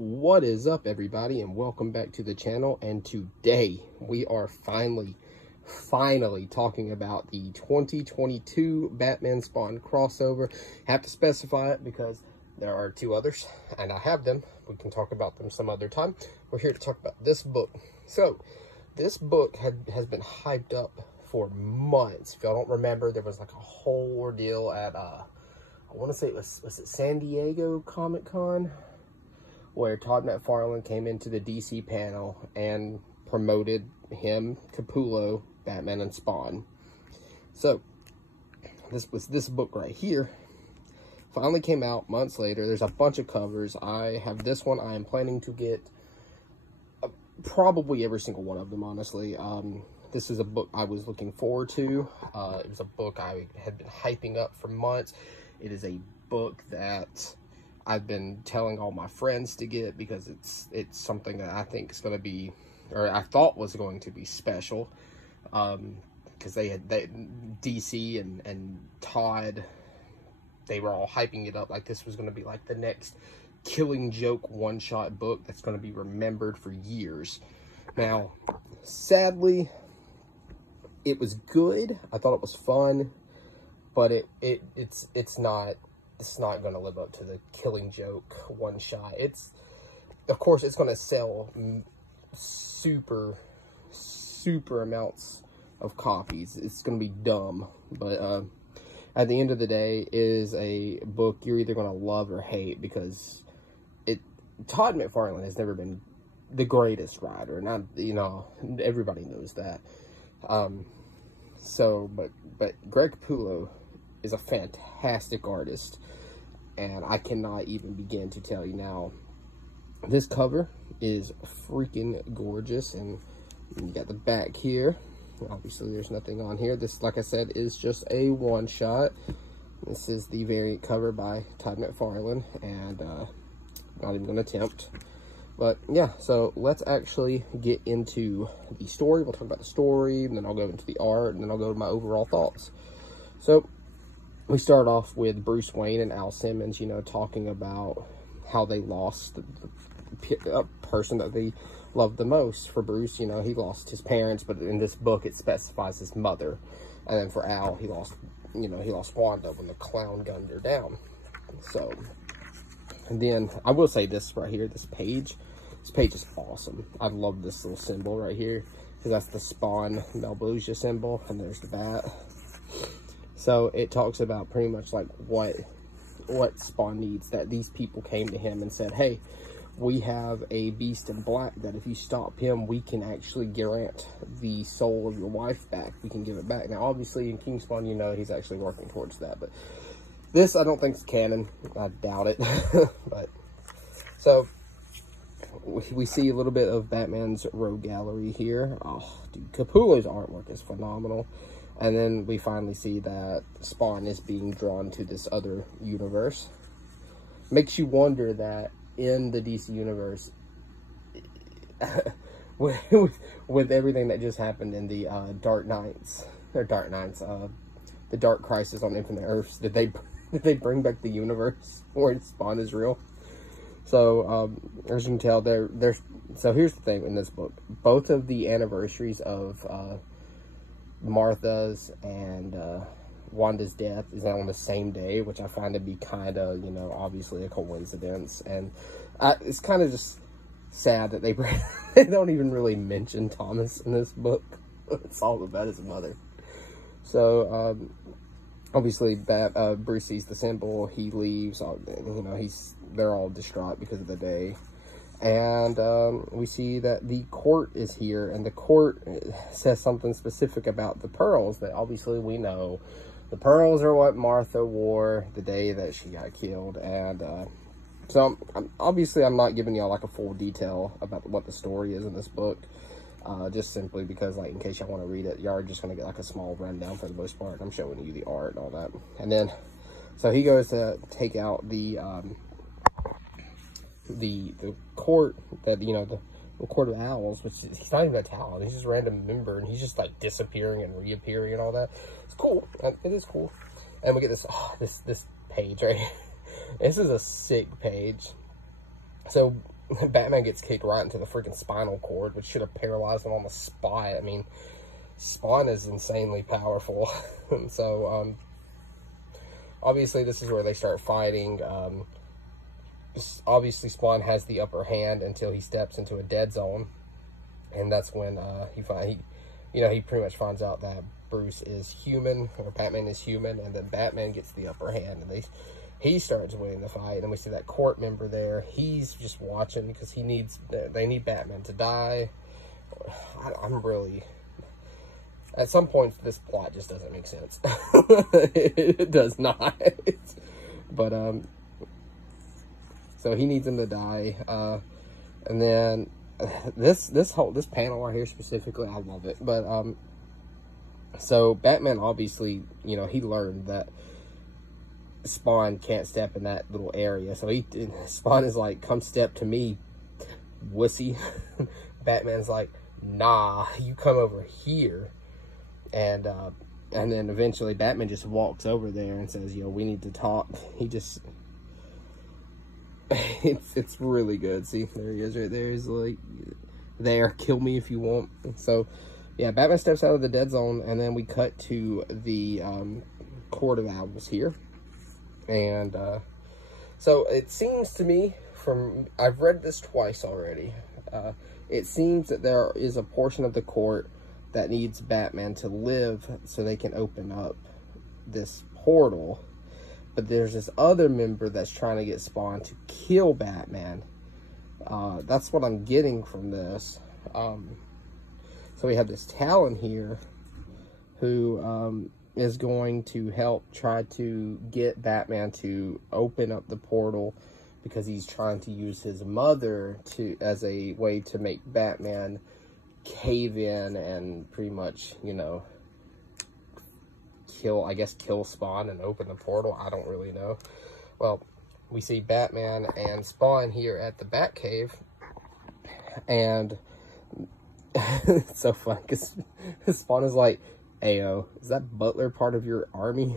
What is up, everybody, and welcome back to the channel. And today we are finally talking about the 2022 Batman Spawn crossover. Have to specify it because there are two others and I have them. We can talk about them some other time. We're here to talk about this book. So this book has been hyped up for months. If y'all don't remember, there was like a whole ordeal at I want to say was it San Diego Comic-Con, where Todd McFarlane came into the DC panel and promoted him, Capullo, Batman, and Spawn. So, this book right here. Finally came out months later. There's a bunch of covers. I have this one. I am planning to get probably every single one of them, honestly. This is a book I was looking forward to. It was a book I had been hyping up for months. It is a book that I've been telling all my friends to get because it's something that I think is going to be, or I thought was going to be special, because DC and Todd, they were all hyping it up like this was going to be like the next Killing Joke one-shot book that's going to be remembered for years. Now, sadly, it was good. I thought it was fun, but it's not going to live up to the Killing Joke one shot. Of course it's going to sell super amounts of copies. It's going to be dumb, but at the end of the day, it is a book you're either going to love or hate, because Todd McFarlane has never been the greatest writer, and everybody knows that. But Greg Capullo is a fantastic artist, and I cannot even begin to tell you now. This cover is freaking gorgeous, and you got the back here. Obviously there's nothing on here. This, like I said, is just a one shot. This is the variant cover by Todd McFarlane, and not even gonna attempt. But yeah, so let's actually get into the story. We'll talk about the story, and then I'll go into the art, and then I'll go to my overall thoughts. So we start off with Bruce Wayne and Al Simmons, talking about how they lost the person that they loved the most. For Bruce, he lost his parents, but in this book it specifies his mother. And then for Al, he lost Wanda when the clown gunned her down. So, and then I will say this right here, this page is awesome. I love this little symbol right here, because that's the Spawn Malbuja symbol, and there's the bat. So it talks about pretty much like what Spawn needs, that these people came to him and said, hey, we have a beast in black that if you stop him, we can actually grant the soul of your wife back. We can give it back. Now, obviously, in King Spawn, he's actually working towards that. But this, I don't think is canon. I doubt it. But so we see a little bit of Batman's rogue gallery here. Oh, dude, Capullo's artwork is phenomenal. And then we finally see that Spawn is being drawn to this other universe. Makes you wonder that in the DC universe, with everything that just happened in the the Dark Crisis on Infinite Earths, did they bring back the universe where Spawn is real? So as you can tell, so here's the thing in this book: both of the anniversaries of Martha's and Wanda's death is on the same day, which I find to be kind of, obviously a coincidence. And it's kind of just sad that they don't even really mention Thomas in this book. It's all about his mother. So obviously that Bruce sees the symbol, he leaves. They're all distraught because of the day. And we see that the court is here, and the court says something specific about the pearls that obviously we know. The pearls are what Martha wore the day that she got killed. And so obviously I'm not giving y'all like a full detail about what the story is in this book, just simply because, like, in case y'all want to read it, y'all are just going to get like a small rundown for the most part. I'm showing you the art and all that. And then so he goes to take out the court, that the Court of Owls, which he's not even a talent, he's just a random member, and he's just like disappearing and reappearing and all that. It's cool. It is cool. And we get this page right here. This is a sick page. So Batman gets kicked right into the freaking spinal cord, which should have paralyzed him on the spot. I mean, Spawn is insanely powerful. And so, obviously, this is where they start fighting. Obviously, Spawn has the upper hand until he steps into a dead zone. And that's when he pretty much finds out that Bruce is human, or Batman is human, and then Batman gets the upper hand. And he starts winning the fight, and we see that court member there. He's just watching because they need Batman to die. I'm really, at some points, this plot just doesn't make sense. It does not. But, so he needs him to die. And then this panel right here specifically, I love it. But, so Batman obviously, he learned that Spawn can't step in that little area. So Spawn is like, come step to me, wussy. Batman's like, nah, you come over here. And then eventually Batman just walks over there and says, we need to talk. He just, it's really good. See, there he is right there. He's like, there, kill me if you want. So, yeah, Batman steps out of the dead zone, and then we cut to the Court of Owls here. And so it seems to me, I've read this twice already, it seems that there is a portion of the court that needs Batman to live so they can open up this portal. But there's this other member that's trying to get Spawn to kill Batman. That's what I'm getting from this. So we have this Talon here who is going to help try to get Batman to open up the portal because he's trying to use his mother as a way to make Batman cave in and pretty much, kill Spawn and open the portal. I don't really know. Well, we see Batman and Spawn here at the Batcave, and it's so fun because Spawn is like, Ayo, is that Butler part of your army?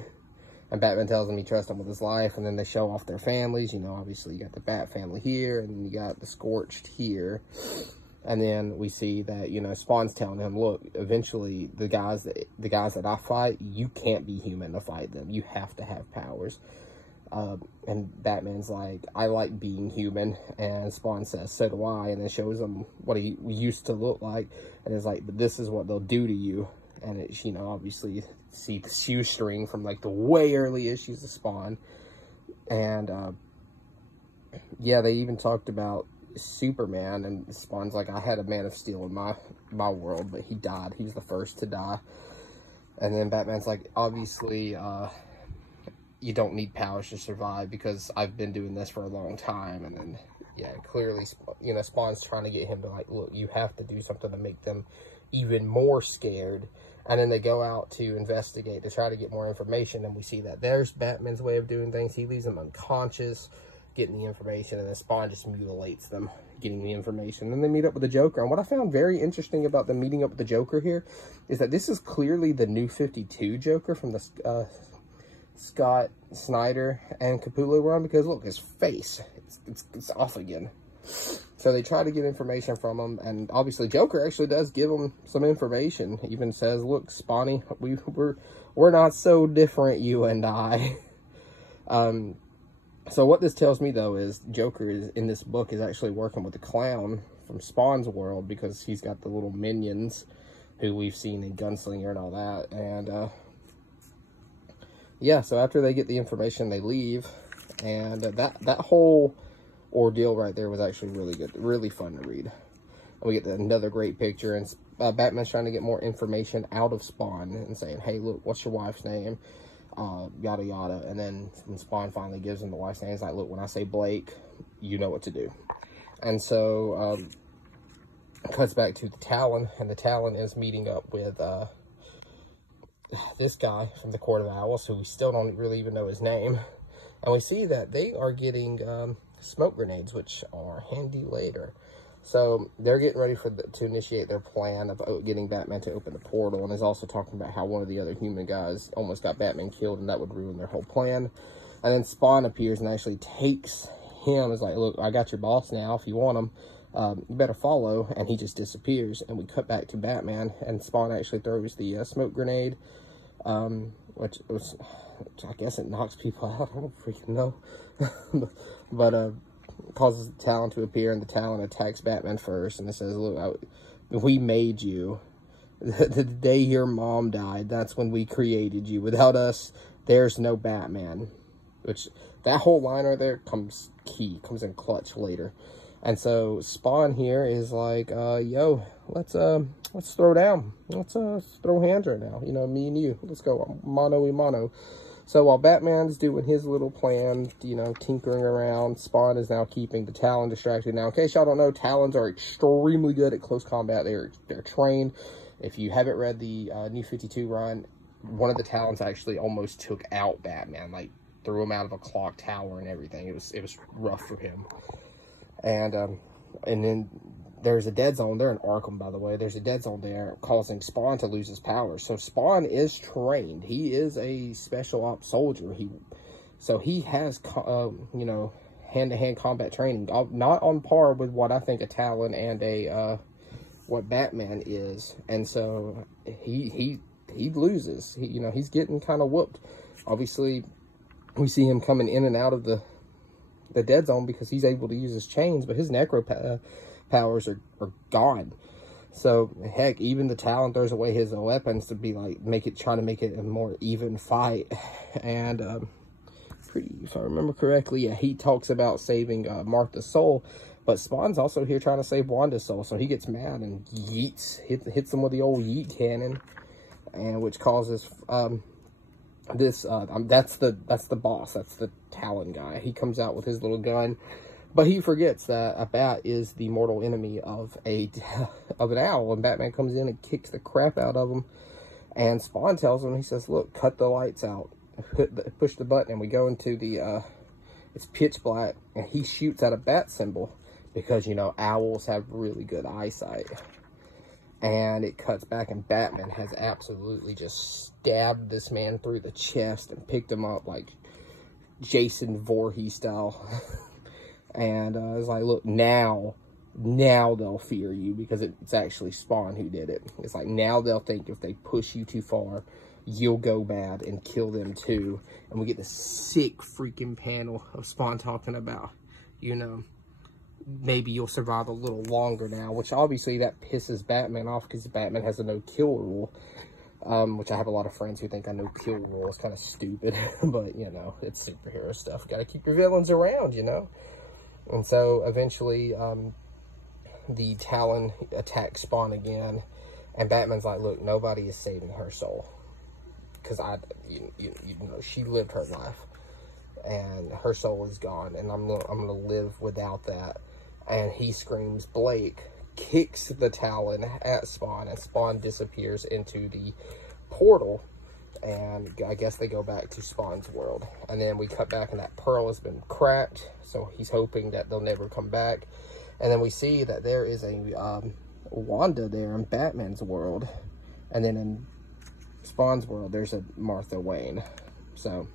And Batman tells him he trusts him with his life, and then they show off their families. Obviously you got the Bat family here, and then you got the Scorched here. And then we see that, Spawn's telling him, look, eventually the guys that I fight, you can't be human to fight them. You have to have powers. And Batman's like, I like being human. And Spawn says, so do I. And then shows him what he used to look like. And it's like, but this is what they'll do to you. And it's, obviously you see the shoestring from like the way early issues of Spawn. And, yeah, they even talked about Superman, and Spawn's like, I had a Man of Steel in my world, but he died. He was the first to die. And then Batman's like, obviously, you don't need powers to survive because I've been doing this for a long time. And then, yeah, clearly, Spawn's trying to get him to like, look, you have to do something to make them even more scared. And then they go out to investigate to try to get more information, and we see that there's Batman's way of doing things. He leaves them unconscious, getting the information, and then Spawn just mutilates them, getting the information. Then they meet up with the Joker. And what I found very interesting about them meeting up with the Joker here is that this is clearly the New 52 Joker from the Scott Snyder and Capullo run, because look, his face, it's off again. So they try to get information from him, and obviously Joker actually does give him some information. He even says, look, Spawny, we're not so different, you and I. So what this tells me, though, is Joker in this book is actually working with the clown from Spawn's world, because he's got the little minions who we've seen in Gunslinger and all that. And, yeah, so after they get the information, they leave. And that whole ordeal right there was actually really good, really fun to read. And we get another great picture, and Batman's trying to get more information out of Spawn and saying, hey, look, what's your wife's name? Yada yada. And then when Spawn finally gives him the wife's name, he's like, look, when I say Blake, you know what to do. And so cuts back to the Talon, and the Talon is meeting up with this guy from the Court of Owls, who we still don't really even know his name. And we see that they are getting smoke grenades, which are handy later. So they're getting ready to initiate their plan of getting Batman to open the portal, and is also talking about how one of the other human guys almost got Batman killed, and that would ruin their whole plan. And then Spawn appears and actually takes him is like, look, I got your boss now. If you want him, you better follow. And he just disappears. And we cut back to Batman, and Spawn actually throws the smoke grenade, which I guess it knocks people out. I don't freaking know. but causes the Talon to appear, and the Talon attacks Batman first. And it says, look, we made you. The day your mom died, that's when we created you. Without us, there's no Batman. Which, that whole line right there comes in clutch later. And so Spawn here is like, yo, let's throw down. Let's throw hands right now. You know, me and you. Let's go mano a mano. So while Batman's doing his little plan, you know, tinkering around, Spawn is now keeping the Talon distracted. Now, in case y'all don't know, Talons are extremely good at close combat. They're trained. If you haven't read the New 52 run, one of the Talons actually almost took out Batman, like threw him out of a clock tower and everything. It was rough for him. And then there's a dead zone there in Arkham, by the way. There's a dead zone there causing Spawn to lose his power. So Spawn is trained. He is a special ops soldier. So he has, you know, hand-to-hand combat training. Not on par with what I think a Talon and a what Batman is. And so he loses. You know, he's getting kind of whooped. Obviously, we see him coming in and out of the dead zone because he's able to use his chains, but his necro powers are gone. So heck, even the Talon throws away his weapons to be like trying to make it a more even fight. And if I remember correctly, yeah, he talks about saving Martha's soul, but Spawn's also here trying to save Wanda's soul. So he gets mad and hits him with the old yeet cannon, and which causes that's the boss. That's the Talon guy. He comes out with his little gun, but he forgets that a bat is the mortal enemy of an owl, and Batman comes in and kicks the crap out of him. And Spawn tells him, he says, look, cut the lights out, push the button, and we go into the it's pitch black, and he shoots at a bat symbol because, you know, owls have really good eyesight. And it cuts back, and Batman has absolutely just stabbed this man through the chest and picked him up like Jason Voorhees style. And it's like, look, now they'll fear you because it's actually Spawn who did it. It's like, now they'll think if they push you too far, you'll go bad and kill them too. And we get this sick freaking panel of Spawn talking about, you know, maybe you'll survive a little longer now, which obviously that pisses Batman off because Batman has a no-kill rule, which I have a lot of friends who think a no-kill rule is kind of stupid, but, you know, it's superhero stuff. Got to keep your villains around, you know? And so, eventually, the Talon attacks Spawn again, and Batman's like, look, nobody is saving her soul, because you know, she lived her life, and her soul is gone, and I'm gonna live without that. And he screams, Blake, kicks the Talon at Spawn, and Spawn disappears into the portal, and I guess they go back to Spawn's world. And then we cut back, and that pearl has been cracked, so he's hoping that they'll never come back. And then we see that there is a Wanda there in Batman's world, and then in Spawn's world, there's a Martha Wayne. So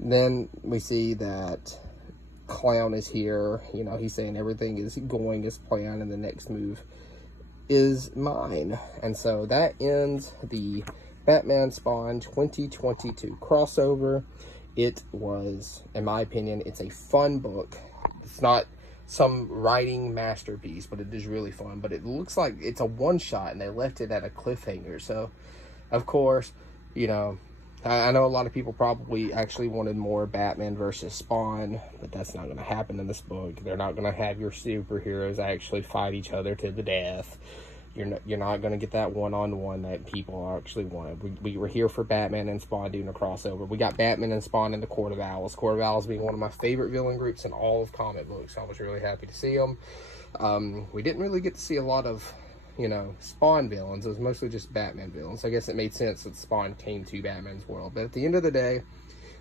then we see that Clown is here. You know, he's saying everything is going as planned, and the next move is mine. And so that ends the Batman Spawn 2022 crossover. It was, in my opinion, it's a fun book. It's not some writing masterpiece, but it is really fun. But it looks like it's a one-shot, and they left it at a cliffhanger. So, of course, you know, I know a lot of people probably actually wanted more Batman versus Spawn, but that's not going to happen in this book. They're not going to have your superheroes actually fight each other to the death. You're not going to get that one-on-one that people actually wanted. We were here for Batman and Spawn doing a crossover. We got Batman and Spawn in the Court of Owls. Court of Owls being one of my favorite villain groups in all of comic books. I was really happy to see them. We didn't really get to see a lot of, you know, Spawn villains. It was mostly just Batman villains. I guess it made sense that Spawn came to Batman's world. But at the end of the day,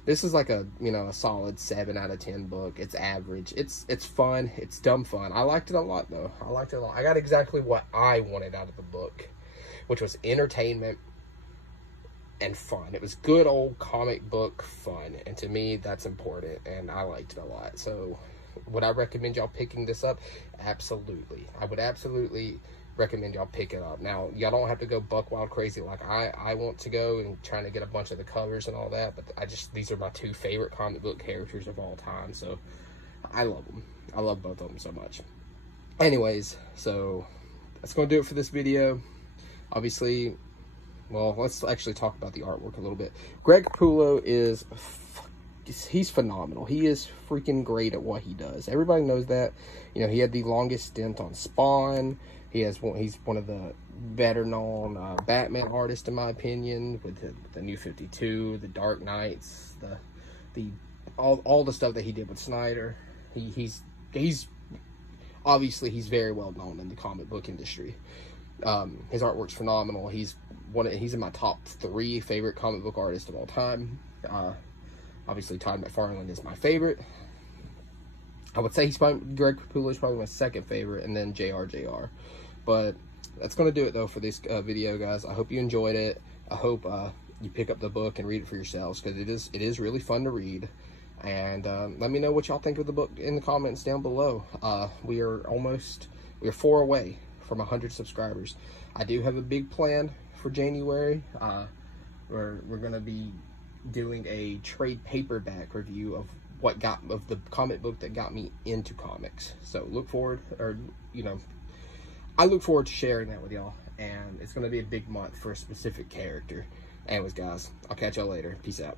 this is like a, you know, a solid 7 out of 10 book. It's average. It's fun. It's dumb fun. I liked it a lot, though. I liked it a lot. I got exactly what I wanted out of the book, which was entertainment and fun. It was good old comic book fun, and to me, that's important, and I liked it a lot. So, would I recommend y'all picking this up? Absolutely. I would absolutely recommend y'all pick it up. Now, y'all don't have to go buck wild crazy like I want to go and trying to get a bunch of the covers and all that, but these are my 2 favorite comic book characters of all time, so I love them. I love both of them so much. Anyways, so that's going to do it for this video. Obviously, well, let's actually talk about the artwork a little bit. Greg Capullo he's phenomenal. He is freaking great at what he does. Everybody knows that. You know, he had the longest stint on Spawn. He's one of the better known Batman artists, in my opinion, with the New 52, the Dark Knights, all the stuff that he did with Snyder. He's obviously very well known in the comic book industry. His artwork's phenomenal. He's in my top 3 favorite comic book artists of all time. Obviously, Todd McFarlane is my favorite. I would say Greg Capullo is probably my 2nd favorite, and then JR. But that's going to do it, though, for this video, guys. I hope you enjoyed it. I hope you pick up the book and read it for yourselves, because it is really fun to read. And let me know what y'all think of the book in the comments down below. We are 4 away from 100 subscribers. I do have a big plan for January. We're going to be doing a trade paperback review of the comic book that got me into comics. So I look forward to sharing that with y'all, and it's going to be a big month for a specific character. Anyways, guys, I'll catch y'all later. Peace out.